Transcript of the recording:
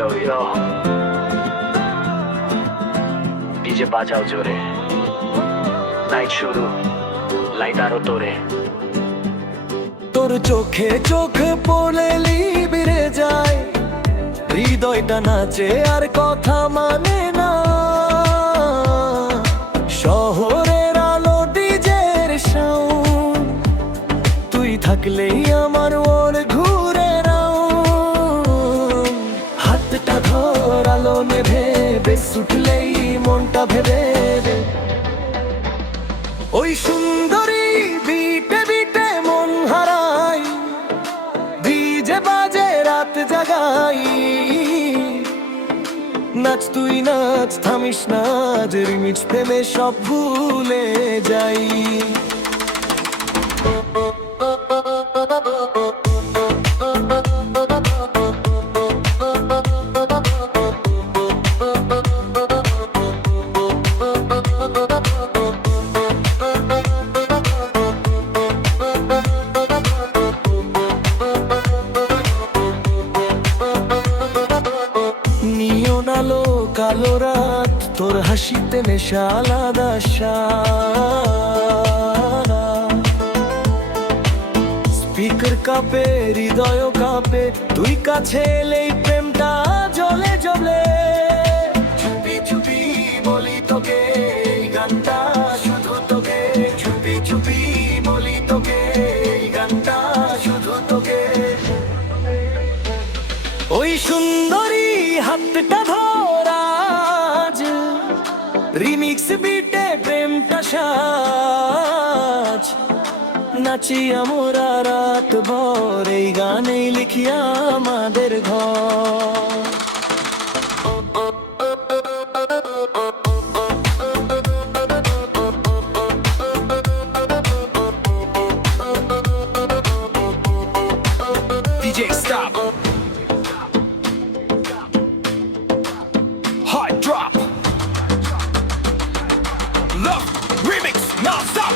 yo DJ বাজাও জোরে night শুরু লাইট আরো তোরে তোর চোখে চোখে পড়লে লিবিরে যায় হৃদয়টা নাচে আর কথা মানে না শহরের আলো ডিজের সাউন্ড তুই থাকলেই আমার ওর ঘুরে রাউন্ড হাতটা ধর আলো নেভে বেশ উঠলেই মনটা ভেবে ওই সুন্দরী বিটে বিটে মন হারাই ডিজে বাজে রাত জাগাই নাচ তুই নাচ থামিস না রিমিজ প্রেমে সব ভুলে যাই আলো কালো রাত তোর হাসিতে নেশা আলাদা স্পিকার কাঁপে হৃদয় কাঁপে তুই কাছে এলেই প্রেমটা জ্বলে জ্বলে চুপি চুপি বলি তোকে এই গানটা শুধু তোকে চুপি চুপি বলি তোকে এই গানটা শুধু তোকে ওই সুন্দরী হাতটা ধরাজ রিমিক্স বিটে প্রেমটা সাজ নাচি আমরা রাত ভর এই গানেই লিখি আমাদের ঘর DJ stop hard drop love remix non-stop